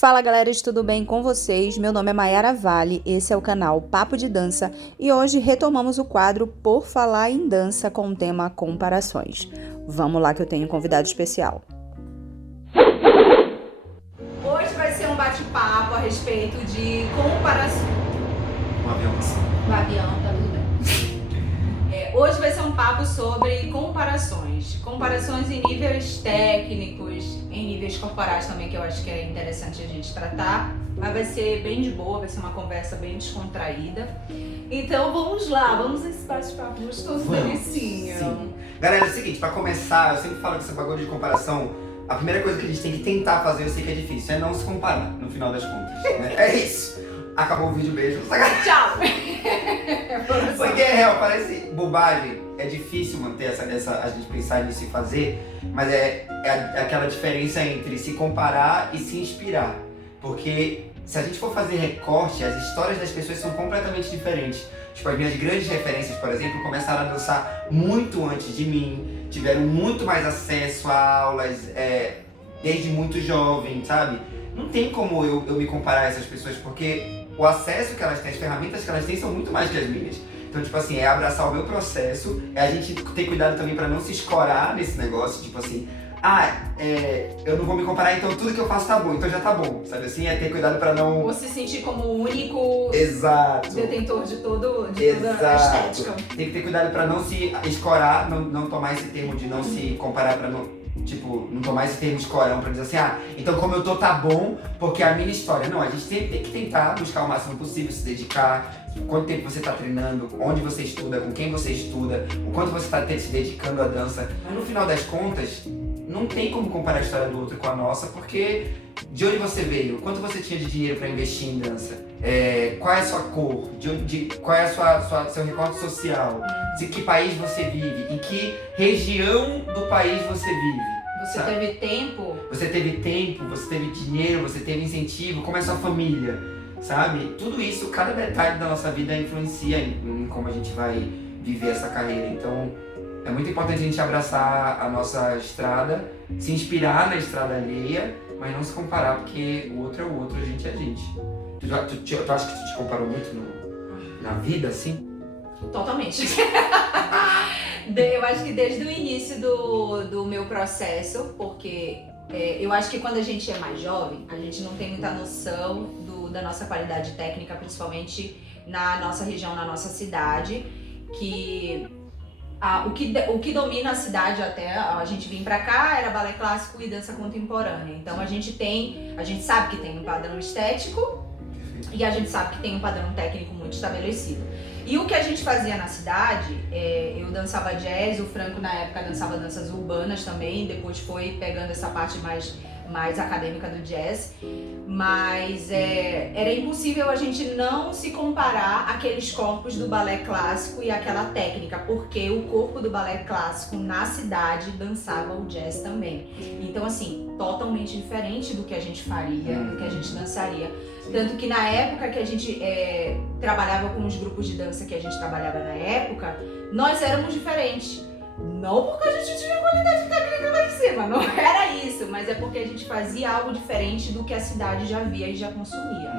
Fala galera, tudo bem com vocês? Meu nome é Mayara Vale, esse é o canal Papo de Dança e hoje retomamos o quadro Por Falar em Dança com o tema Comparações. Vamos lá que eu tenho um convidado especial. Hoje vai ser um bate-papo a respeito de comparações. Um avião passando. O avião, tá tudo bem. Hoje vai ser um papo sobre comparações. Comparações em níveis técnicos, em níveis corporais também, que eu acho que é interessante a gente tratar. Mas vai ser bem de boa, vai ser uma conversa bem descontraída. Então vamos lá, vamos a esse bate-papo gostoso, delicinho. Sim. Galera, é o seguinte, pra começar, eu sempre falo que esse bagulho de comparação, a primeira coisa que a gente tem que tentar fazer, eu sei que é difícil, é não se comparar, no final das contas, né? É isso. Acabou o vídeo, beijo. Tchau! Porque é real, parece bobagem, é difícil manter a gente pensar nisso e fazer, mas é aquela diferença entre se comparar e se inspirar. Porque se a gente for fazer recorte, as histórias das pessoas são completamente diferentes. Tipo, as minhas grandes referências, por exemplo, começaram a dançar muito antes de mim, tiveram muito mais acesso a aulas desde muito jovem, sabe? Não tem como eu me comparar a essas pessoas, porque o acesso que elas têm, as ferramentas que elas têm são muito mais que as minhas. Então, tipo assim, é abraçar o meu processo, é a gente ter cuidado também pra não se escorar nesse negócio, tipo assim, eu não vou me comparar, então tudo que eu faço tá bom, então já tá bom, sabe assim? É ter cuidado pra não... Ou se sentir como o único Exato. detentor de toda a estética. Tem que ter cuidado pra não se escorar, não tomar esse termo de não se comparar pra não... Tipo, não tomar esse termo de escorão pra dizer assim, então como eu tô tá bom, porque é a minha história. Não, a gente tem que tentar buscar o máximo possível, se dedicar, quanto tempo você tá treinando, onde você estuda, com quem você estuda, o quanto você tá se dedicando à dança. Mas no final das contas, não tem como comparar a história do outro com a nossa, porque de onde você veio, quanto você tinha de dinheiro pra investir em dança, qual é a sua cor, qual é seu recorte social, de que país você vive, em que região do país você vive. Você teve tempo? Você teve tempo, você teve dinheiro, você teve incentivo, como é a sua família, sabe? Tudo isso, cada detalhe da nossa vida influencia em como a gente vai viver essa carreira. Então, é muito importante a gente abraçar a nossa estrada, se inspirar na estrada alheia, mas não se comparar, porque o outro é o outro, a gente é a gente. Tu acha que tu te comparou muito na vida, assim? Totalmente. Eu acho que desde o início do meu processo, porque eu acho que quando a gente é mais jovem, a gente não tem muita noção da nossa qualidade técnica, principalmente na nossa região, na nossa cidade, que o que domina a cidade até a gente vir pra cá era balé clássico e dança contemporânea. Então a gente sabe que tem um padrão estético e a gente sabe que tem um padrão técnico muito estabelecido. E o que a gente fazia na cidade, eu dançava jazz, o Franco na época dançava danças urbanas também, depois foi pegando essa parte mais acadêmica do jazz, mas era impossível a gente não se comparar àqueles corpos do balé clássico e aquela técnica, porque o corpo do balé clássico na cidade dançava o jazz também. Então assim, totalmente diferente do que a gente faria, do que a gente dançaria. Tanto que na época que a gente trabalhava com os grupos de dança que a gente trabalhava na época, nós éramos diferentes. Não porque a gente tinha qualidade técnica lá em cima, não era isso, mas é porque a gente fazia algo diferente do que a cidade já via e já consumia.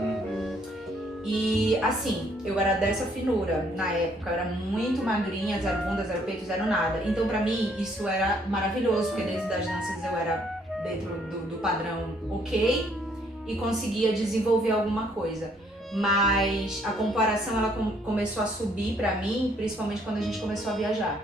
E assim, eu era dessa finura na época, eu era muito magrinha, zero bunda, zero peito, zero nada. Então pra mim isso era maravilhoso, porque dentro das danças eu era dentro do padrão ok e conseguia desenvolver alguma coisa. Mas a comparação ela começou a subir pra mim, principalmente quando a gente começou a viajar.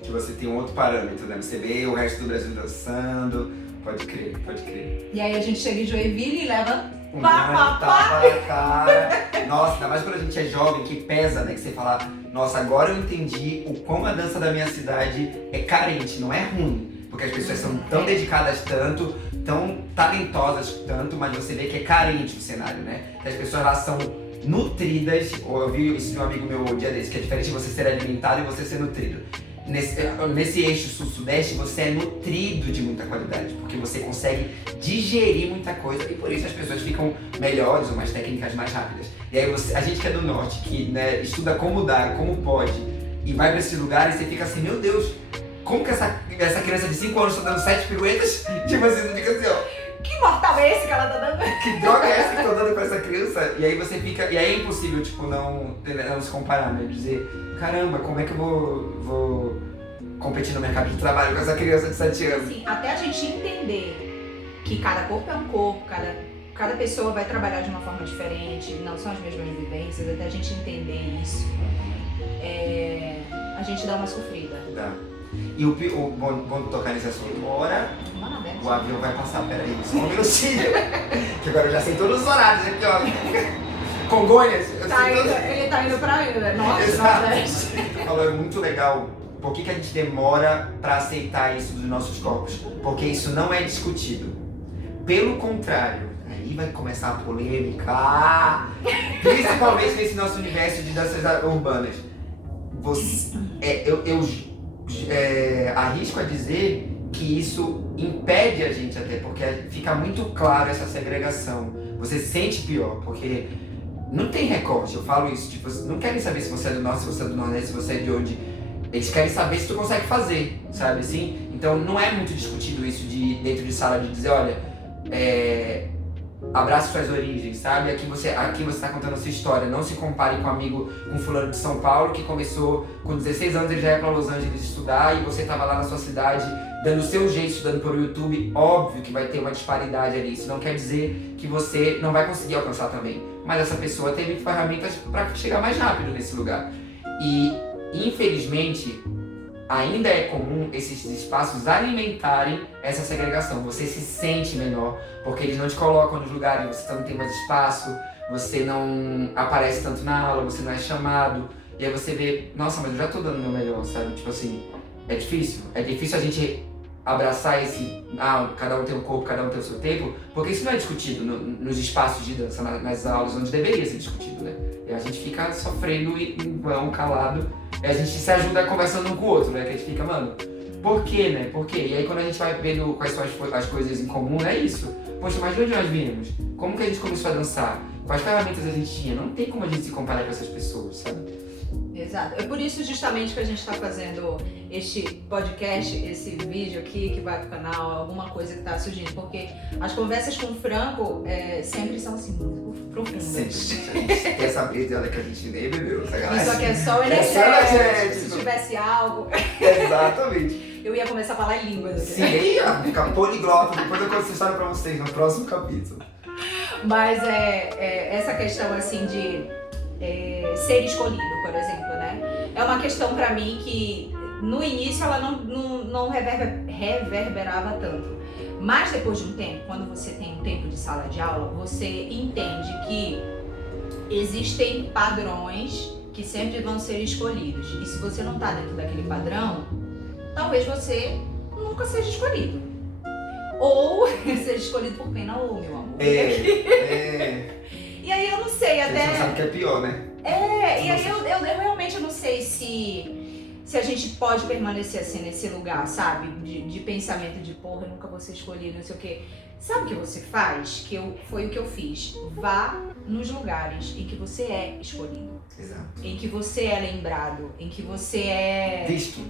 Que você tem um outro parâmetro, né? Você vê o resto do Brasil dançando, pode crer. E aí a gente chega em Joinville e leva tapa na cara. Nossa, ainda mais quando a gente é jovem, que pesa, né? Que você fala, nossa, agora eu entendi o quão a dança da minha cidade é carente, não é ruim. Porque as pessoas são tão dedicadas tanto, tão talentosas tanto, mas você vê que é carente o cenário, né? Que as pessoas lá são nutridas, ou eu vi isso de um amigo meu um dia desse, que é diferente de você ser alimentado e você ser nutrido. Nesse eixo sul-sudeste, você é nutrido de muita qualidade, porque você consegue digerir muita coisa e por isso as pessoas ficam melhores ou mais técnicas mais rápidas. E aí a gente que é do norte, que estuda como dar, como pode, e vai pra esses lugares, você fica assim, meu Deus, como que essa criança de 5 anos tá dando 7 piruetas? Tipo assim, você fica assim, ó. Que mortal é esse que ela tá dando? que droga é essa que eu tô dando com essa criança? E aí você fica, e aí é impossível, tipo, não se comparar, né? Dizer, caramba, como é que eu vou competir no mercado de trabalho com essa criança de 7 anos? Assim, até a gente entender que cada corpo é um corpo, cada pessoa vai trabalhar de uma forma diferente, não são as mesmas vivências, até a gente entender isso, a gente dá uma sofrida. Dá. E o bom de tocar nesse assunto, ora, o avião vai passar, peraí, só um minutinho, que agora eu já sei todos os horários aqui, ó. Congonhas, ele tá indo pra Norte, Nordeste. Tu falou, é muito legal. Por que a gente demora pra aceitar isso dos nossos corpos? Porque isso não é discutido. Pelo contrário, aí vai começar a polêmica, principalmente nesse nosso universo de danças urbanas. Eu arrisco a dizer que isso impede a gente até, porque fica muito claro essa segregação. Você se sente pior, porque não tem recorte, eu falo isso, tipo, não querem saber se você é do norte, se você é do nordeste, se você é de onde. Eles querem saber se tu consegue fazer, sabe assim? Então não é muito discutido isso dentro de sala de dizer, olha, abrace suas origens, sabe? Aqui você tá contando a sua história, não se compare com um amigo, com fulano de São Paulo, que começou com 16 anos, ele já ia pra Los Angeles estudar e você tava lá na sua cidade, dando o seu jeito, estudando pelo YouTube. Óbvio que vai ter uma disparidade ali, isso não quer dizer que você não vai conseguir alcançar também, mas essa pessoa teve ferramentas para chegar mais rápido nesse lugar. E, infelizmente, ainda é comum esses espaços alimentarem essa segregação. Você se sente menor, porque eles não te colocam nos lugares, você não tem mais espaço, você não aparece tanto na aula, você não é chamado, e aí você vê, nossa, mas eu já tô dando o meu melhor, sabe? Tipo assim, é difícil a gente abraçar esse, cada um tem um corpo, cada um tem o seu tempo, porque isso não é discutido nos espaços de dança, nas aulas onde deveria ser discutido, né? E a gente fica sofrendo em vão, calado, e a gente se ajuda conversando um com o outro, né? Que a gente fica, mano, por quê, né? Por quê? E aí quando a gente vai vendo quais são as coisas em comum, é isso. Poxa, mas de onde nós viemos? Como que a gente começou a dançar? Quais ferramentas a gente tinha? Não tem como a gente se comparar com essas pessoas, sabe? Exato. É por isso justamente que a gente está fazendo este podcast, esse vídeo aqui que vai pro canal, alguma coisa que está surgindo, porque as conversas com o Franco sempre são assim, muito profundas. Sempre. A gente quer saber de olha que a gente nem bebeu. Isso aqui é só energético. Se tivesse algo. Exatamente. Eu ia começar a falar em línguas. Sim, ia ficar poliglota. Depois eu conto essa história pra vocês no próximo capítulo. Mas essa questão assim de ser escolhido, por exemplo, né? É uma questão pra mim que no início ela não reverberava tanto. Mas depois de um tempo, quando você tem um tempo de sala de aula, você entende que existem padrões que sempre vão ser escolhidos. E se você não tá dentro daquele padrão, talvez você nunca seja escolhido. Ou seja escolhido por quem não, meu amor. E aí eu não sei, até... Você não sabe o que é pior, né? E aí eu realmente não sei se a gente pode permanecer assim nesse lugar, sabe? De pensamento de porra, eu nunca vou ser escolhido, não sei o quê. Sabe o que você faz? Foi o que eu fiz. Vá nos lugares em que você é escolhido. Exato. Em que você é lembrado, em que você é visto.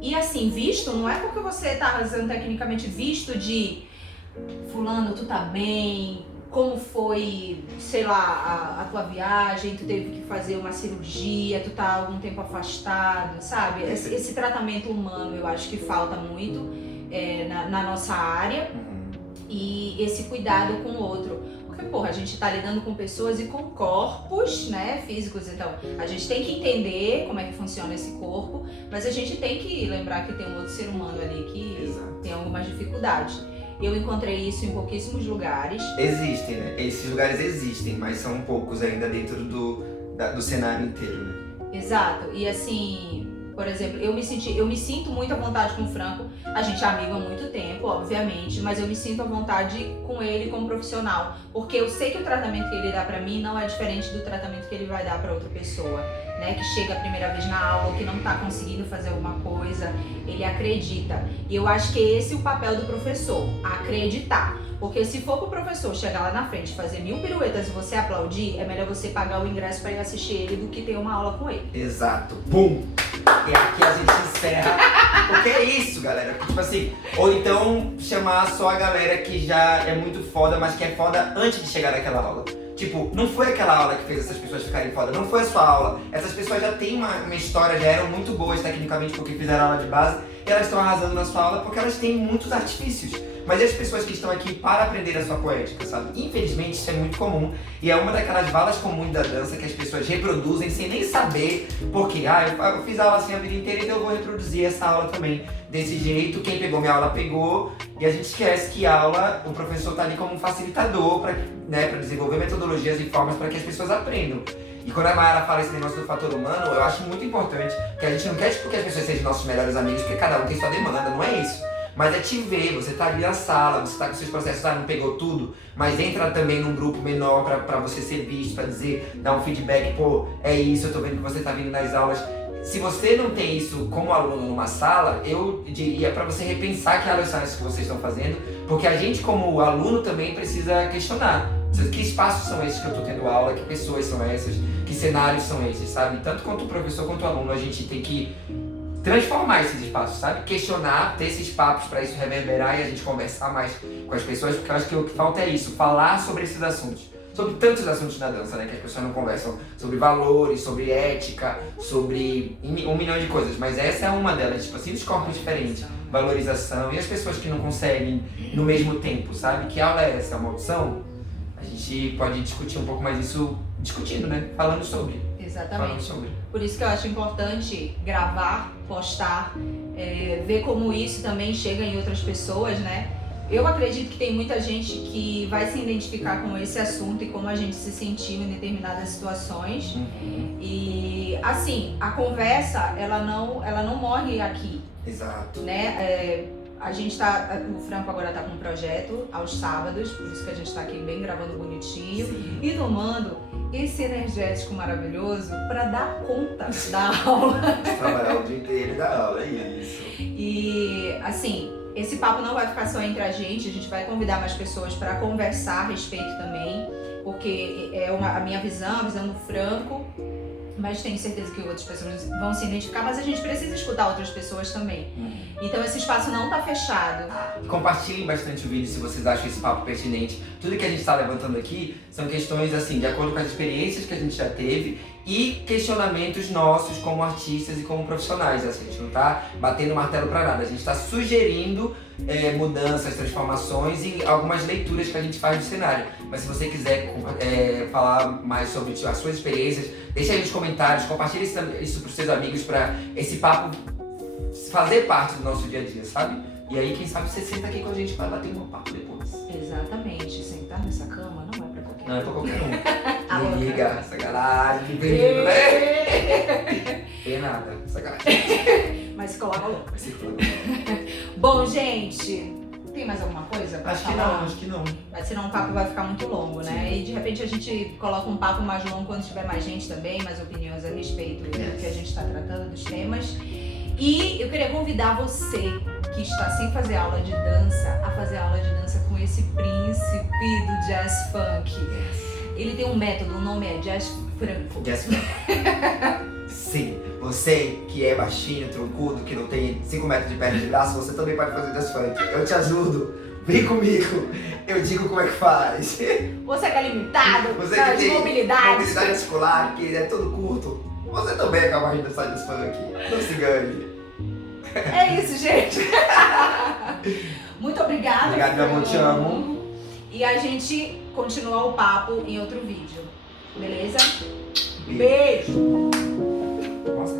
E assim, visto não é porque você tá arrasando tecnicamente, visto de fulano, tu tá bem, como foi, sei lá, a tua viagem, tu teve que fazer uma cirurgia, tu tá algum tempo afastado, sabe? Esse tratamento humano eu acho que falta muito na nossa área. E esse cuidado com o outro. Porque, porra, a gente tá lidando com pessoas e com corpos, né, físicos, então a gente tem que entender como é que funciona esse corpo, mas a gente tem que lembrar que tem um outro ser humano ali que tem algumas dificuldades. Eu encontrei isso em pouquíssimos lugares. Existem, né? Esses lugares existem, mas são poucos ainda dentro do cenário inteiro, né? Exato. E assim, por exemplo, eu me sinto muito à vontade com o Franco. A gente é amigo há muito tempo, obviamente, mas eu me sinto à vontade com ele como profissional, porque eu sei que o tratamento que ele dá pra mim não é diferente do tratamento que ele vai dar pra outra pessoa, né? Que chega a primeira vez na aula, que não tá conseguindo fazer alguma coisa, ele acredita. E eu acho que esse é o papel do professor, acreditar. Porque se for pro professor chegar lá na frente, fazer 1000 piruetas e você aplaudir, é melhor você pagar o ingresso pra ir assistir ele do que ter uma aula com ele. Exato. Pum! E aqui a gente encerra. Porque é isso, galera. Tipo assim, ou então chamar só a galera que já é muito foda, mas que é foda antes de chegar naquela aula. Tipo, não foi aquela aula que fez essas pessoas ficarem foda, não foi a sua aula. Essas pessoas já têm uma história, já eram muito boas tecnicamente porque fizeram aula de base. E elas estão arrasando na sua aula porque elas têm muitos artifícios. Mas e as pessoas que estão aqui para aprender a sua poética, sabe? Infelizmente isso é muito comum. E é uma daquelas valas comuns da dança que as pessoas reproduzem sem nem saber. Porque, eu fiz aula assim a vida inteira, então eu vou reproduzir essa aula também. Desse jeito, quem pegou minha aula pegou. E a gente esquece que aula, o professor está ali como um facilitador para desenvolver metodologias e formas para que as pessoas aprendam. E quando a Mayara fala esse negócio do fator humano, eu acho muito importante, que a gente não quer tipo, que as pessoas sejam nossos melhores amigos, porque cada um tem sua demanda, não é isso. Mas é te ver, você tá ali na sala, você tá com seus processos, não pegou tudo, mas entra também num grupo menor pra você ser visto, pra dizer, dar um feedback, pô, é isso, eu tô vendo que você tá vindo nas aulas. Se você não tem isso como aluno numa sala, eu diria pra você repensar que aulas são essas que vocês estão fazendo, porque a gente como aluno também precisa questionar. Que espaços são esses que eu tô tendo aula, que pessoas são essas, que cenários são esses, sabe? Tanto quanto o professor quanto o aluno, a gente tem que transformar esses espaços, sabe? Questionar, ter esses papos para isso reverberar e a gente conversar mais com as pessoas, porque eu acho que o que falta é isso, falar sobre esses assuntos. Sobre tantos assuntos na dança, né? Que as pessoas não conversam sobre valores, sobre ética, sobre 1 milhão de coisas. Mas essa é uma delas, tipo assim, os corpos diferentes, valorização e as pessoas que não conseguem no mesmo tempo, sabe? Que aula é essa? É uma opção? A gente pode discutir um pouco mais isso, discutindo, né? Falando sobre. Exatamente. Falando sobre. Por isso que eu acho importante gravar, postar, ver como isso também chega em outras pessoas, né? Eu acredito que tem muita gente que vai se identificar com esse assunto e como a gente se sentiu em determinadas situações. E, assim, a conversa, ela não morre aqui. Exato. Né? A gente tá, o Franco agora tá com um projeto aos sábados, por isso que a gente tá aqui bem gravando bonitinho. Sim. E tomando esse energético maravilhoso para dar conta da aula. Trabalhar o dia inteiro e dar aula, é isso. E, assim, esse papo não vai ficar só entre a gente vai convidar mais pessoas para conversar a respeito também, porque é a minha visão, a visão do Franco, mas tenho certeza que outras pessoas vão se identificar, mas a gente precisa escutar outras pessoas também. Então esse espaço não tá fechado. Compartilhem bastante o vídeo se vocês acham esse papo pertinente. Tudo que a gente está levantando aqui são questões assim, de acordo com as experiências que a gente já teve e questionamentos nossos como artistas e como profissionais. Assim, a gente não tá batendo martelo para nada, a gente está sugerindo mudanças, transformações e algumas leituras que a gente faz do cenário. Mas se você quiser falar mais sobre as suas experiências, deixa aí nos comentários, compartilhe isso para os seus amigos, para esse papo fazer parte do nosso dia a dia, sabe? E aí, quem sabe você senta aqui com a gente para bater um papo depois. Exatamente, sentar nessa cama não é pra qualquer um. Não é pra qualquer um. Me liga, sacanagem, bem-vindo, né? Tem nada, sacanagem. Mas se coloca louco. Mas se coloca louco. Bom, gente, tem mais alguma coisa pra falar? Acho que não. Mas senão o papo vai ficar muito longo, né? E de repente a gente coloca um papo mais longo quando tiver mais gente também, mais opiniões a respeito do que a gente está tratando, dos temas. E eu queria convidar você que está sem fazer aula de dança a fazer aula de dança com esse príncipe do jazz funk. Ele tem um método, o nome é Jazz Franco. Jazz Franco. Sim, você que é baixinho, troncudo, que não tem 5 metros de perna de braço, você também pode fazer jazz funk. Eu te ajudo. Vem comigo, eu digo como é que faz. Você que é limitado, você que tem mobilidade muscular, que é todo curto, você também é capaz de dançar jazz funk. Não se engane. É isso, gente. Muito obrigada. Obrigado, meu amor, te amo. E a gente continua o papo em outro vídeo. Beleza? Beijo. Nossa,